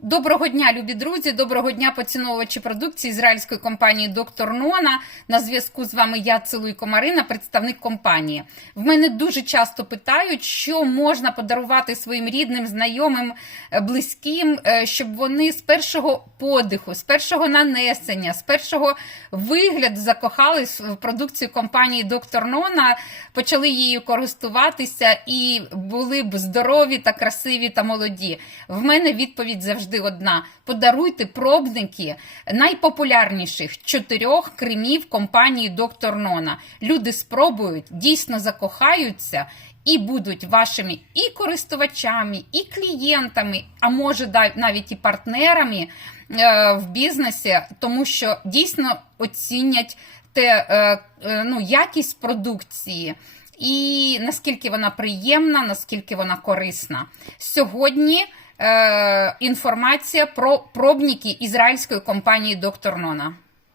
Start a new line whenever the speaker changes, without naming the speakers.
Доброго дня, любі друзі! Доброго дня, поціновувачі продукції ізраїльської компанії Доктор Нона. На зв'язку з вами я Цилуйко Марина, представник компанії. В мене дуже часто питають, що можна подарувати своїм рідним, знайомим, е, близьким, е, щоб вони з першого подиху, з першого нанесення, з першого вигляду закохались в продукцію компанії Доктор Нона, почали її користуватися і були б здорові та красиві та молоді. В мене відповідь завжди одна: подаруйте пробники найпопулярніших чотирьох кремів компанії Доктор Нона. Люди спробують, дійсно закохаються. І будуть вашими і користувачами, і клієнтами, а може навіть і партнерами е, в бізнесі, тому що дійсно оцінять те, е, е, ну, якість продукції і наскільки вона приємна, наскільки вона корисна. Сьогодні е, інформація про пробники ізраїльської компанії Доктор Нона.